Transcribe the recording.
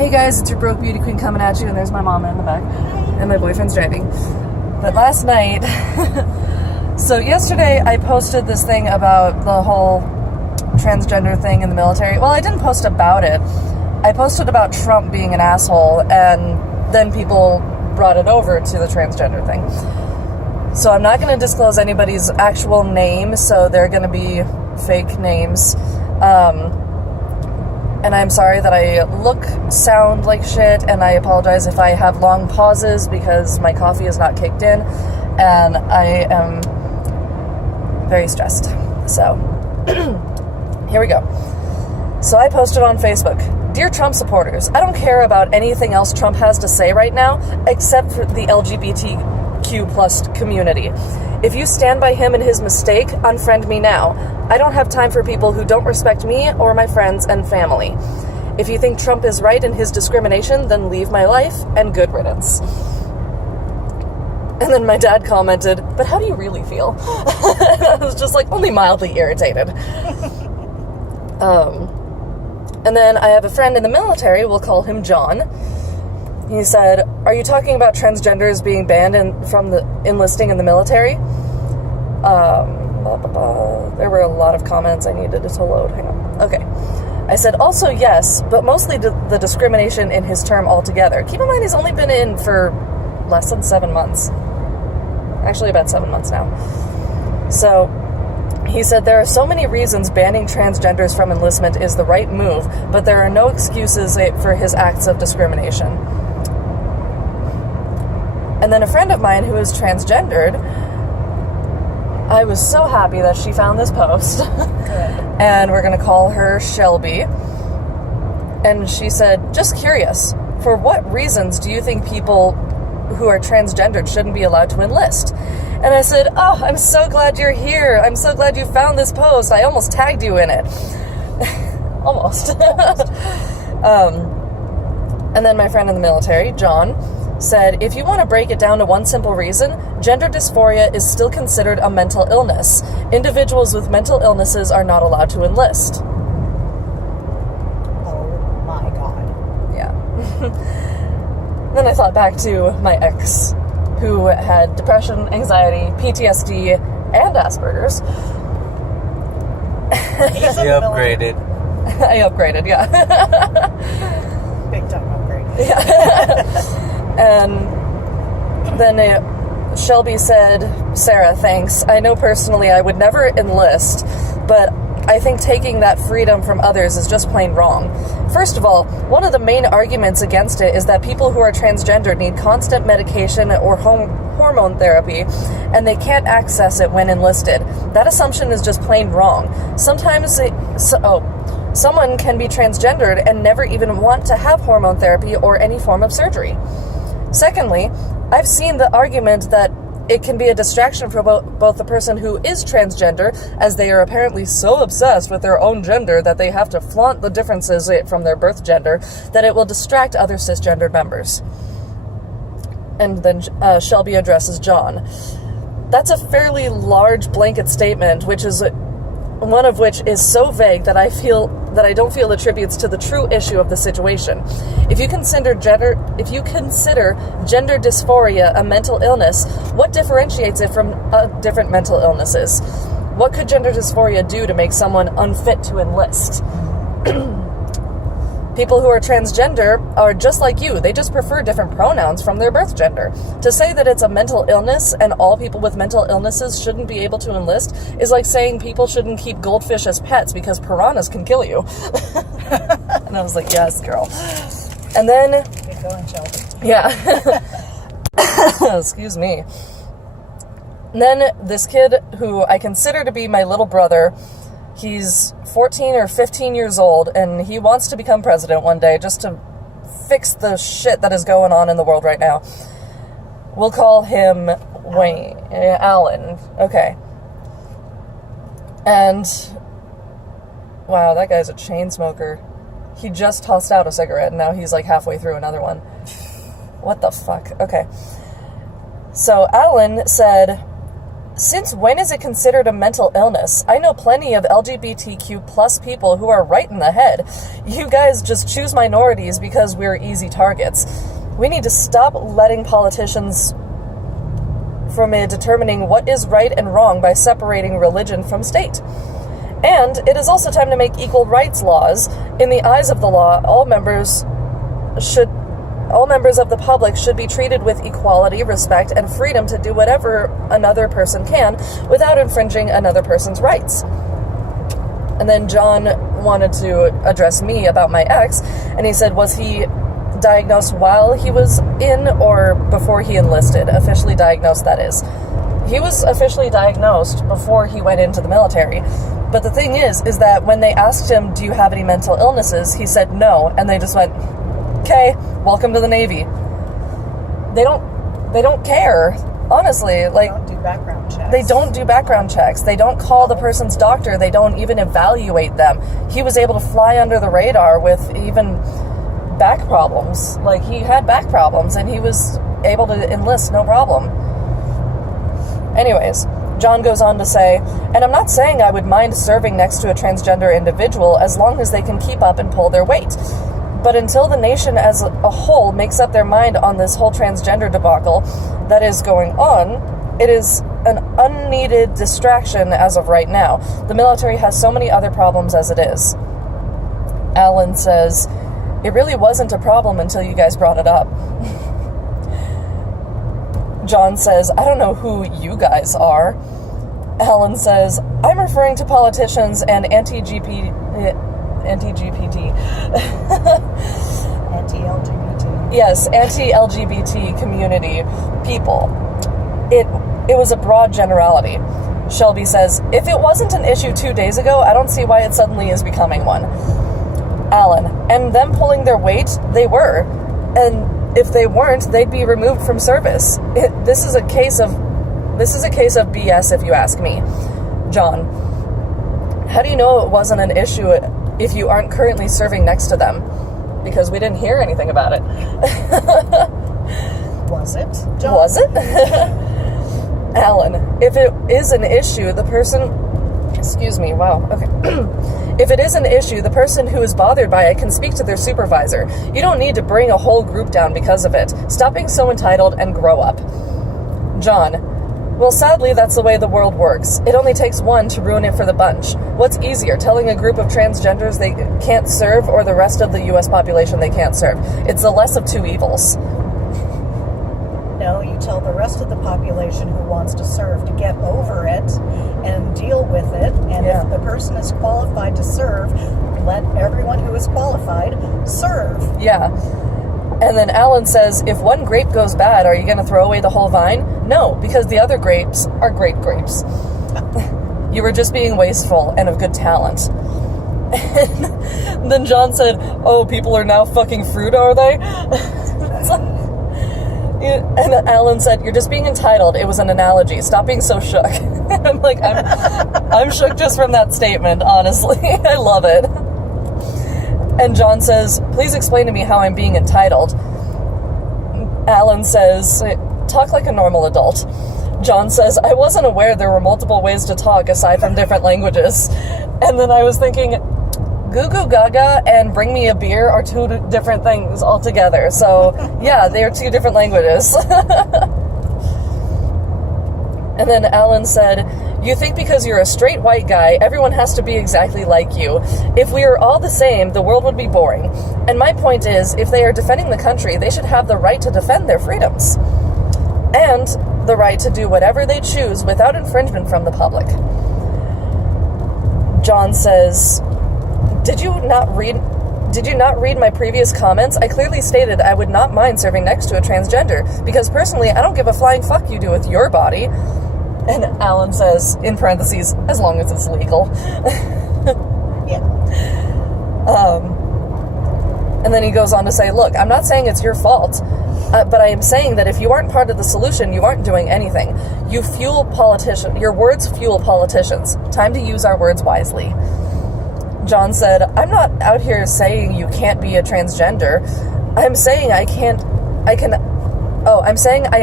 Hey guys, it's your broke beauty queen coming at you, and there's my mama in the back, and my boyfriend's driving. But last night, so yesterday I posted this thing about the whole transgender thing in the military. Well, I didn't post about it. I posted about Trump being an asshole, and then people brought it over to the transgender thing. So I'm not going to disclose anybody's actual name, so they're going to be fake names. And I'm sorry that I sound like shit, and I apologize if I have long pauses because my coffee is not kicked in, and I am very stressed. So, here we go. So I posted on Facebook, "Dear Trump supporters, I don't care about anything else Trump has to say right now, except for the LGBTQ plus community. If you stand by him and his mistake, unfriend me now. I don't have time for people who don't respect me or my friends and family. If you think Trump is right in his discrimination, then leave my life, and good riddance." And then my dad commented, "But how do you really feel?" I was just like, only mildly irritated. And then I have a friend in the military, we'll call him John. He said, "Are you talking about transgenders being banned from the enlisting in the military?" There were a lot of comments I needed to load. Hang on. Okay. I said, "Also yes, but mostly the discrimination in his term altogether." Keep in mind he's only been in for less than 7 months. Actually, about 7 months now. So, he said, "There are so many reasons banning transgenders from enlistment is the right move, but there are no excuses for his acts of discrimination." And then a friend of mine who is transgendered, I was so happy that she found this post. Good. And we're going to call her Shelby. And she said, "Just curious, for what reasons do you think people who are transgendered shouldn't be allowed to enlist?" And I said, "Oh, I'm so glad you're here. I'm so glad you found this post. I almost tagged you in it." Almost. And then my friend in the military, John, said, "If you want to break it down to one simple reason, gender dysphoria is still considered a mental illness. Individuals with mental illnesses are not allowed to enlist." Oh my God. Yeah. Then I thought back to my ex, who had depression, anxiety, PTSD, and Asperger's. He upgraded. I upgraded, yeah. Big time upgrade. Yeah. And then Shelby said, "Sarah, thanks. I know personally I would never enlist, but I think taking that freedom from others is just plain wrong. First of all, one of the main arguments against it is that people who are transgender need constant medication or hormone therapy, and they can't access it when enlisted. That assumption is just plain wrong. Someone can be transgendered and never even want to have hormone therapy or any form of surgery. Secondly, I've seen the argument that it can be a distraction for both the person who is transgender, as they are apparently so obsessed with their own gender that they have to flaunt the differences from their birth gender, that it will distract other cisgendered members." And then Shelby addresses John. "That's a fairly large blanket statement, one of which is so vague that I don't feel attributes to the true issue of the situation. If you consider gender dysphoria a mental illness, what differentiates it from different mental illnesses? What could gender dysphoria do to make someone unfit to enlist? People who are transgender are just like you. They just prefer different pronouns from their birth gender. To say that it's a mental illness and all people with mental illnesses shouldn't be able to enlist is like saying people shouldn't keep goldfish as pets because piranhas can kill you." And I was like, yes, girl. And then... Good going, Shelby. Yeah. Excuse me. And then this kid who I consider to be my little brother, he's 14 or 15 years old, and he wants to become president one day just to fix the shit that is going on in the world right now. We'll call him Alan. Okay. And, wow, that guy's a chain smoker. He just tossed out a cigarette, and now he's like halfway through another one. What the fuck? Okay. So Alan said, Since when is it considered a mental illness? I know plenty of LGBTQ plus people who are right in the head. You guys just choose minorities because we're easy targets. We need to stop letting politicians from determining what is right and wrong by separating religion from state. And it is also time to make equal rights laws. In the eyes of the law, all members of the public should be treated with equality, respect, and freedom to do whatever another person can without infringing another person's rights. And then John wanted to address me about my ex, and he said, was he diagnosed while he was in or before he enlisted? Officially diagnosed, that is. He was officially diagnosed before he went into the military. But the thing is that when they asked him, do you have any mental illnesses? He said no, and they just went, okay, welcome to the Navy. They don't care, honestly. Like, They don't do background checks. They don't do background checks. They don't call the person's doctor. They don't even evaluate them. He was able to fly under the radar with even back problems. Like, he had back problems, and he was able to enlist no problem. Anyways, John goes on to say, and I'm not saying I would mind serving next to a transgender individual as long as they can keep up and pull their weight. But until the nation as a whole makes up their mind on this whole transgender debacle that is going on, it is an unneeded distraction as of right now. The military has so many other problems as it is. Alan says, it really wasn't a problem until you guys brought it up. John says, I don't know who you guys are. Alan says, I'm referring to politicians and anti-GPT. Anti-LGBT. Yes, anti-LGBT community people. It was a broad generality. Shelby says, if it wasn't an issue 2 days ago, I don't see why it suddenly is becoming one. Alan, and them pulling their weight, they were. And if they weren't, they'd be removed from service. This is a case of BS, if you ask me. John, how do you know it wasn't an issue if you aren't currently serving next to them? Because we didn't hear anything about it. Was it, John? Was it? Alan, if it is an issue, the person... Excuse me, wow, okay. If it is an issue, the person who is bothered by it can speak to their supervisor. You don't need to bring a whole group down because of it. Stop being so entitled and grow up. John, well, sadly, that's the way the world works. It only takes one to ruin it for the bunch. What's easier, telling a group of transgenders they can't serve or the rest of the U.S. population they can't serve? It's the less of two evils. No, you tell the rest of the population who wants to serve to get over it and deal with it. And Yeah. if the person is qualified to serve, let everyone who is qualified serve. Yeah. And then Alan says, if one grape goes bad, are you going to throw away the whole vine? No, because the other grapes are great grapes. You were just being wasteful and of good talent. And then John said, oh, people are now fucking fruit, are they? And Alan said, you're just being entitled. It was an analogy. Stop being so shook. I'm like, I'm shook just from that statement, honestly. I love it. And John says, please explain to me how I'm being entitled. Alan says, talk like a normal adult. John says, I wasn't aware there were multiple ways to talk aside from different languages. And then I was thinking, Goo Goo Gaga and Bring Me a Beer are two different things altogether. So, yeah, they are two different languages. And then Alan said, you think because you're a straight white guy, everyone has to be exactly like you. If we are all the same, the world would be boring. And my point is, if they are defending the country, they should have the right to defend their freedoms. And the right to do whatever they choose without infringement from the public. John says, Did you not read my previous comments? I clearly stated I would not mind serving next to a transgender, because personally, I don't give a flying fuck you do with your body. And Alan says, in parentheses, as long as it's legal. Yeah. And then he goes on to say, look, I'm not saying it's your fault, but I am saying that if you aren't part of the solution, you aren't doing anything. Your words fuel politicians. Time to use our words wisely. John said, I'm not out here saying you can't be a transgender. I'm saying I